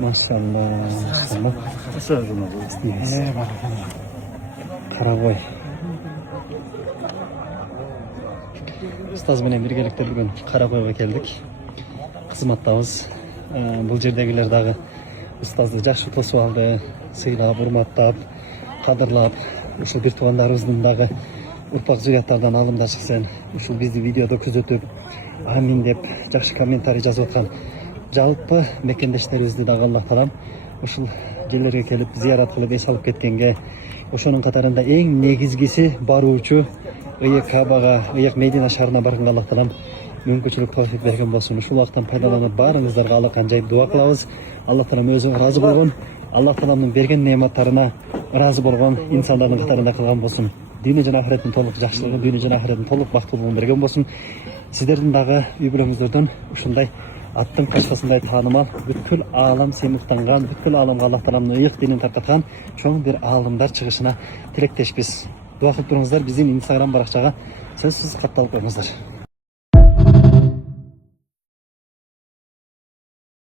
Maşallah. Maşallah. Sözümüz. Karakoy. Ustaz менен birgelikte bugün Karakoy'a geldik. Kızmattayız. Bu жердегилер дагы ustazды жакшы тосуп алды, сыйлап, урматтап, кадырлап, ушул бир туугандарыбыздын дагы урпак зурияттардан алымдар чыксын. Ушул бизди видеодо күзөтүп, амин деп жакшы комментарий жазып аткан жалпы мекендештерибизди дагы Аллах таалам ушул жерлерге келип зыярат кылып эс алып кеткенге, ошонун катарында эң негизгиси баруучу ыйык Кабага, ыйык Медина шаарына барганга Аллах таалам мүмкүнчүлүк тауфик берген болсун. Ушул убактан пайдаланып баарыңыздарга алакан жайып дуа кылабыз. Аллах таалам өзү ыраазы болгон, Аллах тааламдын берген неаматтарына ыраазы болгон инсандардын катарында кылган болсун. Дүйнө жана ахиреттин толук жакшылыгы, дүйнө жана ахиреттин толук бактылуулугун берген болсун. Сиздердин дагы үй бүлөңүздөрдөн ушундай аттың кашкасындай таанымал, бүткүл аалам сыймыктанган, бүткүл ааламга Аллах тааламдын ыйык динин таркаткан чоң бир аалымдар чыгышына тилектешпиз. Дуа кылып туруңуздар, биздин Instagram баракчага сөзсүз катталып коюңуздар.